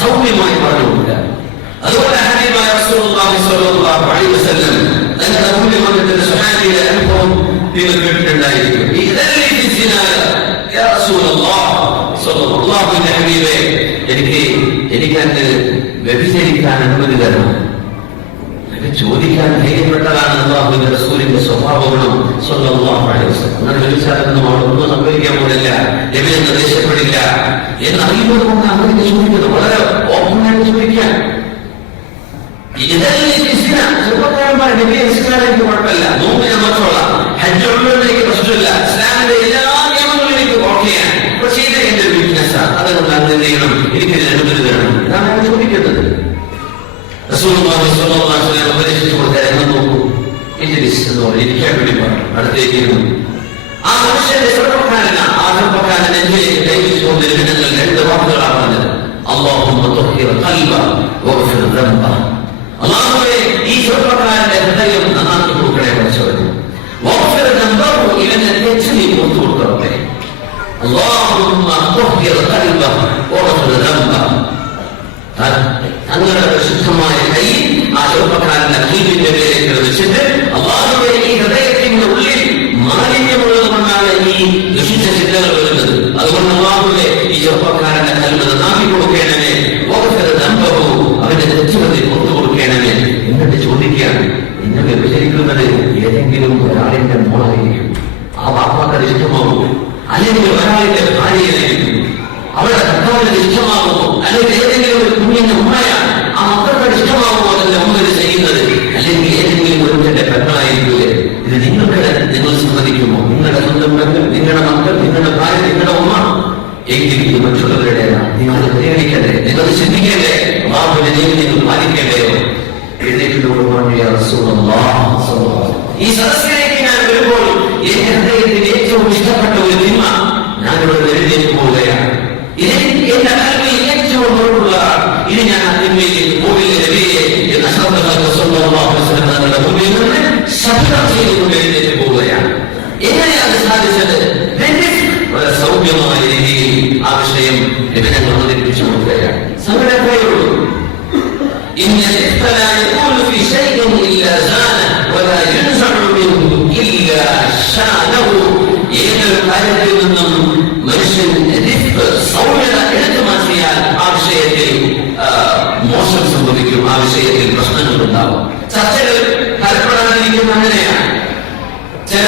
സൗമ്യമായി പറഞ്ഞു കൊടുക്കുക അതുപോലെ വസല്ലം തന്റെ വന്നിട്ട് സുഹാബിയുടെ അനുഭവം നിങ്ങൾ കേട്ടിട്ടുണ്ടായിരിക്കും. എനിക്ക് എനിക്ക് വ്യഭിചരിക്കാൻ അനുമതി തരണം. ചോദിക്കാൻ ധൈര്യപ്പെട്ടതാണ് അള്ളാഹുവിന്റെ റസൂലിന്റെ സ്വഭാവങ്ങളും അങ്ങനെ ചോദിച്ചാലൊന്നും അവിടെ ഒന്നും സംഭവിക്കാൻ പോലില്ല നബി നിർദ്ദേശപ്പെടില്ല ദേഷ്യപ്പെടില്ല എന്ന് അറിയുന്നത് കൊണ്ട് അങ്ങനെ ചോദിക്കുന്നത് വളരെ ഓപ്പണായിട്ട് ചോദിക്കാൻ. ഇതല്ലേ ചെറുപ്പക്കാരന്മാർ നബിയെ നിസ്കാരം കുഴപ്പമില്ല. നോമ്പ് ഞാൻ മാത്രമല്ല ഹജ്ജ് ഉള്ളവരുടെ എനിക്ക് പ്രശ്നമില്ല ഇസ്ലാമിന്റെ എല്ലാ നിയമങ്ങളും എനിക്ക് ഓക്കെയാണ് പക്ഷേ ഇത് എന്റെ ഒരു വീക്ക്നെസ്സാണ് അതുകൊണ്ട് അങ്ങനെ എന്ത് ചെയ്യണം എനിക്ക് അനുമതി തരണം ഇതാണ് അവർ ചോദിക്കുന്നത് അലൈഹി ഉപദേശിച്ചു ആ ചെറുപ്പക്കാരന്റെ കീഴിന്റെ പേരേക്ക് വെച്ചിട്ട് അള്ളാഹുവെ ഈ ഹൃദയത്തിന്റെ ഉള്ളിൽ മാലിന്യമുള്ളത് കൊണ്ടാണ് ഈ ദുഷിച്ച ചിന്തകൾ വരുന്നത് അതുകൊണ്ട് അള്ളാഹുവെ ഈ ചെറുപ്പക്കാരന്റെ കൽവ് നന്നാക്കി കൊടുക്കണമേ ഓർക്കത് ദമ്പവും അവന്റെ തെറ്റുപതി പുറത്തു കൊടുക്കണമേ എന്നിട്ട് ചോദിക്കുകയാണ് എന്നെ വ്യഭിചരിക്കുന്നത് ഏതെങ്കിലും ഒരാളിന്റെ മോളായിരിക്കും വാപ്പാക്കത് ഇഷ്ടമാവും അല്ലെങ്കിൽ ഒരാളിന്റെ ഭാര്യയായിരിക്കും അവിടെ കർത്താവിന് ഇഷ്ടമാകുമോ അല്ലെങ്കിൽ ഏതെങ്കിലും ഒരു കുഞ്ഞിന്റെ ഉമ്മയാണ് ആ മക്കൾക്ക് ഇഷ്ടമാകുമോ അതിന്റെ ഇത് ചെയ്യുന്നത്. അല്ലെങ്കിൽ ഏതെങ്കിലും ഒരുത്തന്റെ പെങ്ങളായിരിക്കില്ലേ? ഇത് നിങ്ങളുടെ നിങ്ങൾ സമ്മതിക്കുമോ? നിങ്ങളുടെ സ്വന്തം പെങ്ങൾ നിങ്ങളുടെ മക്കൾ നിങ്ങളുടെ ഭാര്യ നിങ്ങളുടെ ഉമ്മ. എങ്കിൽ ഇത് മറ്റുള്ളവരുടെ നിങ്ങൾ അത് പരിഗണിക്കണ്ടേ? നിങ്ങൾ ചിന്തിക്കണ്ടേ? ബാബുവിന്റെ നിയമം നിങ്ങൾ പാലിക്കേണ്ടയോ? എഴുന്നേറ്റിലൂടെ. ഈ സദസ്സിലേക്ക് ഞാൻ വരുമ്പോൾ എന്റെ ഹൃദയത്തിന് ഏറ്റവും ഇഷ്ടപ്പെട്ട ഒരു തിന്മ ഞാനിവിടെ എഴുന്നേറ്റ് പോവുകയാണ് ഇത് എന്റെ കൽവിൽ ഏറ്റവും ഉറപ്പുള്ള ഇത് ഞാൻ ആ തിന്മയിലേക്ക് പോവില്ല നബിയെ എന്ന് അഷ്റഫുൽ സ്വല്ലല്ലാഹു അലൈഹി വസല്ലം തങ്ങളുടെ മുമ്പിൽ നിന്ന് ശബ്ദം ചെയ്തുകൊണ്ട് എഴുന്നേറ്റ് പോവുകയാണ് എങ്ങനെയാണ് സാധിച്ചത് വളരെ സൗമ്യമായ രീതിയിൽ ആ വിഷയം ലഭിതങ്ങൾ അവതരിപ്പിച്ചു കൊടുക്കുകയാണ് സങ്കടം പോയുള്ളൂ إن الإفك لا يكون في شيء إلا زانه ولا ينزع منه إلا شانه ഏതൊരു കാര്യത്തിൽ നിന്നും മനുഷ്യൻ സൗമ്യത എടുത്തു മാറ്റിയാൽ ആ വിഷയത്തിൽ മോശം സംഭവിക്കും ആ വിഷയത്തിൽ പ്രശ്നങ്ങൾ ഉണ്ടാവും ചർച്ചകൾ ഫലപ്പെടാതിരിക്കുന്ന അങ്ങനെയാണ്. ചില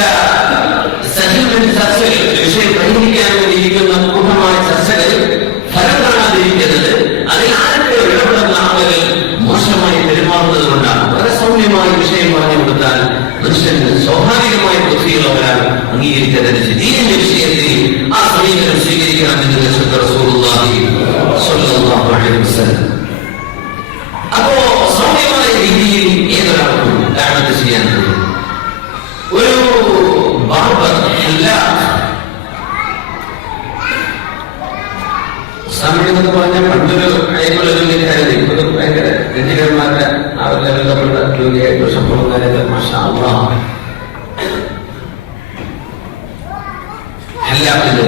അംഗീകരിക്കതനുസരിച്ച് ഹല്ലാത്തിന്റെ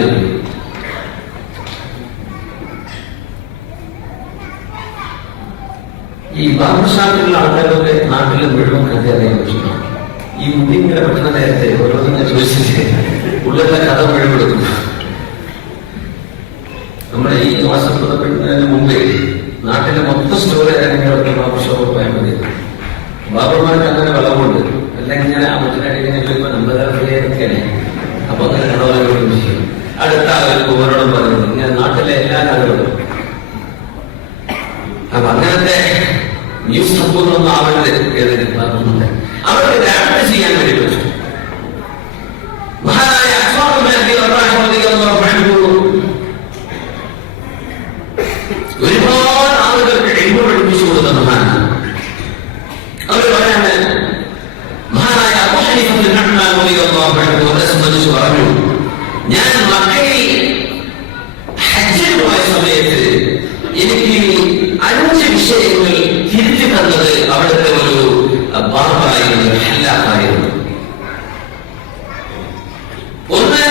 ഈ ബാർബർ ഷാപ്പിലുള്ള ആൾക്കാരൊക്കെ നാട്ടിൽ മുഴുവൻ കഥ അറിയാൻ ഈ മുടി ഇങ്ങനെ വെട്ടുന്ന നേരത്തെ ഓരോന്നിങ്ങനെ ചോദിച്ചിട്ട് ഉള്ളിലെ കഥ മുഴുവൻ നമ്മുടെ ഈ മാസം പുറപ്പെടുന്നതിന് മുമ്പേ നാട്ടിലെ മൊത്തം സ്റ്റോറി കാര്യങ്ങളൊക്കെ ബാബർ പോയാൽ മതി. ബാബുമാർക്ക് അങ്ങനെ വെള്ളമുണ്ട്. അല്ലെങ്കിൽ ഇങ്ങനെ ആ മുട്ടിനടി ഇങ്ങനെ ചോദിക്കുമ്പോൾ നമ്മുടെ അപ്പൊ അങ്ങനെ ചെയ്യും അടുത്ത പറയുന്നു ഇങ്ങനെ നാട്ടിലെ എല്ലാ ആളുകളും അപ്പൊ അങ്ങനത്തെ ന്യൂസ് സംഭവങ്ങളൊന്നും ആവരുത് അവർക്ക് ഗ്രാഫ്റ്റ് ചെയ്യാൻ വേണ്ടി പറ്റും. മഹാനായ ഒരുപാട് ആളുകൾക്ക് എഴുപ പഠിപ്പിച്ചു കൊടുത്ത മഹാനാണ്. അവർ പറയാണ് മഹാനായ അബൂ ഹനീഫ ബിൻ റഹ്മാൻ റളിയല്ലാഹു അൻഹു സംബന്ധിച്ച് പറഞ്ഞു ഞാൻ മക്കയിൽ ഹജ്ജിന് പോയ സമയത്ത് എനിക്ക് അഞ്ച് വിഷയങ്ങൾ തിരിച്ചു തന്നത് അവിടുത്തെ ഒരു ബാബായിരുന്നു ഹല്ലാഫായിരുന്നു ഒന്ന്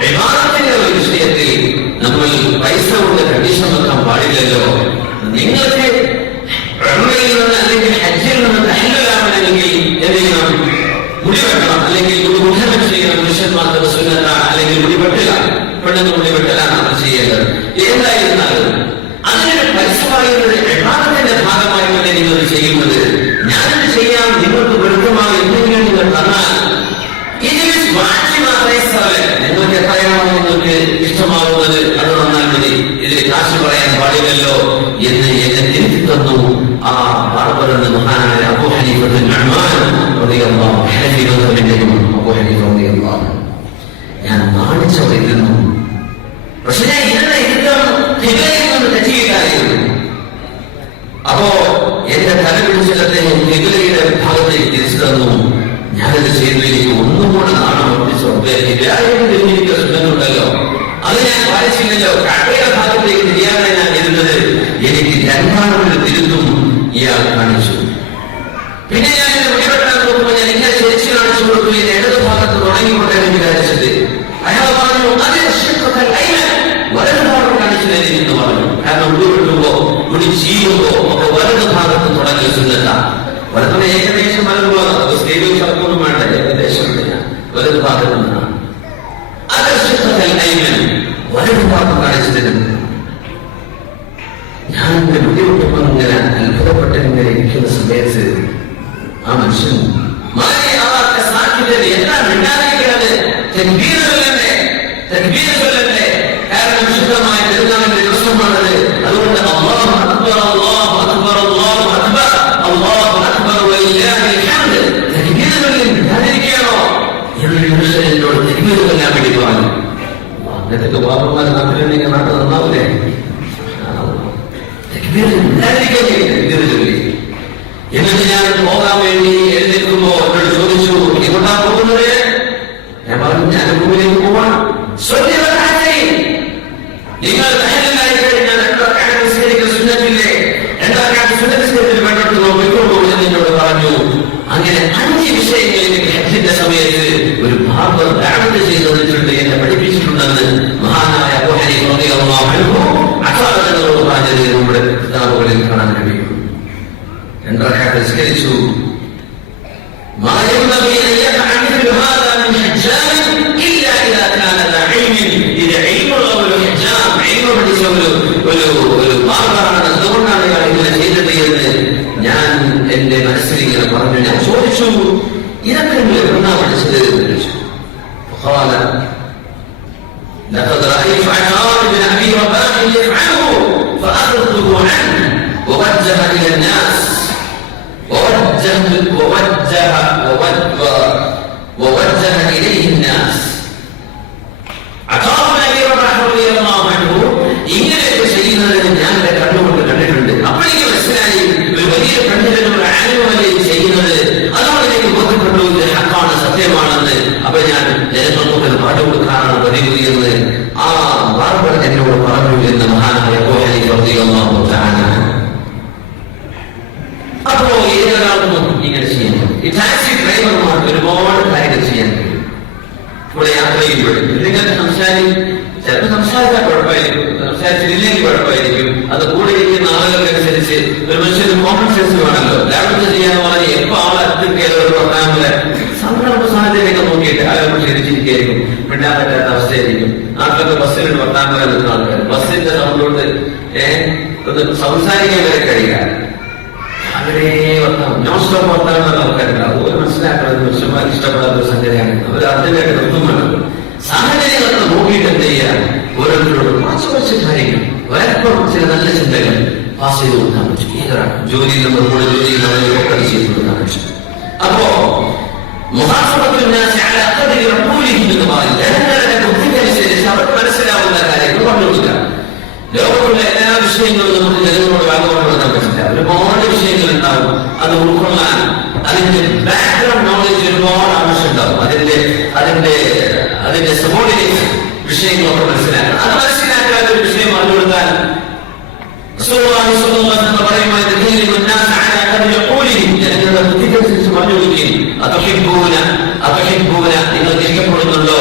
വിവാഹത്തിന്റെ ഒരു വിഷയത്തിൽ നമ്മൾ പൈസ കൊണ്ട് കണ്ടീഷൻ വെക്കാൻ പാടില്ലല്ലോ നിങ്ങൾക്ക് റൺവേയിൽ നിന്ന് അല്ലെങ്കിൽ ഹജ്ജിൽ നിന്ന് തഹലിലാവണമെങ്കിൽ എന്തെങ്കിലും മുടിവെട്ടണം അല്ലെങ്കിൽ മുഖം ചെയ്യണം പുരുഷന്മാർക്ക് സുന്നത്താണ് അല്ലെങ്കിൽ മുടിവെട്ടില്ല പെണ്ണുങ്ങൾ മുടിവെട്ടലാണ് ചെയ്യേണ്ടത് എന്തായിരുന്നാലും അതിനൊരു പരിസരമായ വിവാഹത്തിന്റെ ഭാഗം നിങ്ങൾക്ക് എത്രയാണോ നിങ്ങൾക്ക് ഇഷ്ടമാവുന്നത് അത് ഇതിൽ കാശ് പറയാൻ പാടില്ലല്ലോ എന്ന് എന്നെ തിരുത്തി തന്നു ആ ബാർബറെന്ന് മഹാനായ അബൂ ഹനീഫത്തുൽ അബൂ ഹനീഫ ഞാൻ നാണിച്ചവരിരുന്നു പക്ഷെ ഞാൻ ഇരുന്ന ഇരുത്തം തെറ്റിയിട്ടായിരുന്നു അപ്പോ എന്റെ തല പിടിച്ചിടത്തെ ഹിബിലയുടെ ഭാഗത്തേക്ക് തിരിച്ചു തന്നു. ഞാനത് ചെയ്തു എനിക്ക് ഒന്നും കൂടെ ഒപ്പിച്ചു ഹിബിലായും തിരിഞ്ഞിരിക്കുന്ന സുഖമുണ്ടല്ലോ അത് ഞാൻ വായിച്ചില്ലല്ലോ. കട്ടയുടെ ഭാഗത്തേക്ക് തിരിയാതെ ഞാൻ ഇരുന്നത് എനിക്ക് രണ്ടാമത് തിരുത്തും ഇയാൾ കാണിച്ചു. പിന്നെ ഞാൻ എന്റെ മുടിവെട്ടാൻ നോക്കുമ്പോൾ ഞാൻ ഇങ്ങനെ ചേച്ചി കാണിച്ചു കൊടുത്തു. ഈ ഇടത് ഭാഗത്ത് തുടങ്ങിക്കൊണ്ടേ വിചാരിച്ചത് അയാൾ പറഞ്ഞു അതേ വലത് ഭാഗം കാണിച്ചു തരുന്നു പറഞ്ഞു. കാരണം മുടി വെട്ടുമ്പോ മുടി ചീയുമ്പോ അപ്പൊ വലത് ഭാഗത്ത് തുടങ്ങി സുന്നത്ത. വലതുടെ ഏകദേശം ഭാഗത്ത് നിന്നാണ് അതേ ശിക്ഷകൾ വലത് ഭാഗം കാണിച്ചു തരുന്നു ഞാൻ മുടി വെട്ടുമ്പോൾ ഇങ്ങനെ അത്ഭുതപ്പെട്ട് ഇങ്ങനെ ഇരിക്കുന്ന സമയത്ത് ആ മനുഷ്യൻ മാറി ആവാത്ത സാക്ഷ്യത എന്താ മിണ്ടാതിരിക്കുന്നത്? തെൻബീർ ചൊല്ലണ്ടേ തെൻബീർ കാരണം വിശുദ്ധമായ പെരുന്നാളിന്റെ ദിവസമാണത്. അതുകൊണ്ട് അല്ലാഹു അക്ബർ അല്ലാഹു അക്ബർ അല്ലാഹു അക്ബർ അല്ലാഹു അക്ബർ ചൊല്ലി മിണ്ടാതിരിക്കുകയാണോ? എന്നൊരു മനുഷ്യൻ എന്നോട് തെൻബീർ ചൊല്ലാൻ വേണ്ടി പറഞ്ഞു. അങ്ങനത്തെ ബാബുമാർ നാട്ടിലുണ്ടെങ്കിൽ നാട്ടിൽ നന്നാവില്ലേ എന്നിട്ട് ഞാൻ പോകാൻ വേണ്ടി എഴുന്നേൽക്കുമ്പോ എന്നോട് ചോദിച്ചു എങ്ങോട്ടാ പോകുന്നത്? ഞാൻ പറഞ്ഞു ഞാൻ ഭൂമിയിലേക്ക് പോവാണ്. പഠിച്ച മഹാനായ ഒരു ഒരു മാർഗമാണ്. അതുകൊണ്ടാണ് ഇയാൾ ഇങ്ങനെ ചെയ്തത് എന്ന് ഞാൻ എന്റെ മനസ്സിൽ ഇങ്ങനെ പറഞ്ഞു. ഞാൻ ചോദിച്ചു ഇതൊക്കെ എവിടുന്നാ പഠിച്ചത്? ചോദിച്ചു. ഈ ടാക്സി ഡ്രൈവർമാർക്ക് ഒരുപാട് കാര്യങ്ങൾ ചെയ്യാൻ ഇവിടെ യാത്ര ചെയ്യുമ്പോൾ നിങ്ങൾ സംസാരി ചിലപ്പോൾ സംസാരിച്ചാൽ കുഴപ്പമായിരിക്കും. സംസാരിച്ചില്ലെങ്കിൽ കുഴപ്പമായിരിക്കും. അത് കൂടെ ഇരിക്കുന്ന ആളുകൾക്കനുസരിച്ച് ഒരു മനുഷ്യന് കോമൺ സെൻസ് വേണമല്ലോ. ലാഭത്തെ ചെയ്യാന്ന് പറഞ്ഞാൽ എപ്പോ ആളെ അടുത്തേക്ക് പറഞ്ഞാൽ സന്ദർഭ സാഹചര്യമൊക്കെ നോക്കിയിട്ട് ആളുകൾ ക്ഷണിച്ചിരിക്കുകയായിരിക്കും മിണ്ടാൻ പറ്റാത്ത അവസ്ഥയായിരിക്കും. നാട്ടിലൊക്കെ ബസ്സിലുണ്ട് വർത്താനം പറയാൻ നിൽക്കുന്ന ആൾക്കാർ ബസ്സിന്റെ സൗണ്ട് കൊണ്ട് ഏഹ് ഒന്ന് സംസാരിക്കാൻ വരെ കഴിയുക അവരെ നോൺ സ്റ്റോപ്പ് വർത്താനം ആൾക്കാരുണ്ടാവും ഒരു ഇഷ്ടപ്പെടാത്ത ഒരു സംഗതിയാണ് അവർ അതിലേക്ക് നിർത്തുന്നുണ്ട് സാഹചര്യങ്ങളൊക്കെ നോക്കിയിട്ട് എന്ത് ചെയ്യാൻ? ഓരോരുത്തരോട് കുറച്ച് കുറച്ച് കാര്യങ്ങൾ. വരപ്പം ചില നല്ല ചിന്തകൾ പാസ് ചെയ്ത് കൊടുക്കാൻ പറ്റും. ഏതൊരാൾ ജോലിയിൽ നമ്മൾ കൂടെ ജോലി നമ്മളൊക്കെ ചെയ്ത് കൊടുക്കാൻ പറ്റും. അപ്പോ അവർക്ക് കാര്യങ്ങൾ പറഞ്ഞു കൊടുക്കുക. ലോകത്തുള്ള എല്ലാ വിഷയങ്ങളും നമുക്ക് ജനങ്ങളോട് വാങ്ങുവാൻ പറ്റില്ല. ഒരുപാട് വിഷയങ്ങൾ ഉണ്ടാവും. അത് ഉൾക്കൊള്ളാൻ അതിന്റെ ബാക്ക്ഗ്രൗണ്ട് നോളജ് ഒരുപാട് ആവശ്യമുണ്ടാവും. അതിന്റെ അതിന്റെ അതിന്റെ സബോർഡിനേറ്റ് വിഷയങ്ങളൊക്കെ മനസ്സിലാക്കണം. അത് മനസ്സിലാക്കാൻ ഒരു വിഷയം പറഞ്ഞു കൊടുത്താൽ ജനങ്ങളുടെ ബുദ്ധിക്കനുസരിച്ച് പറഞ്ഞു കൊടുക്കുകയും അതൊക്കെ പോവില്ല അതൊക്കെ പോവില്ല നിങ്ങൾ തിരിക്കപ്പെടുന്നുണ്ടോ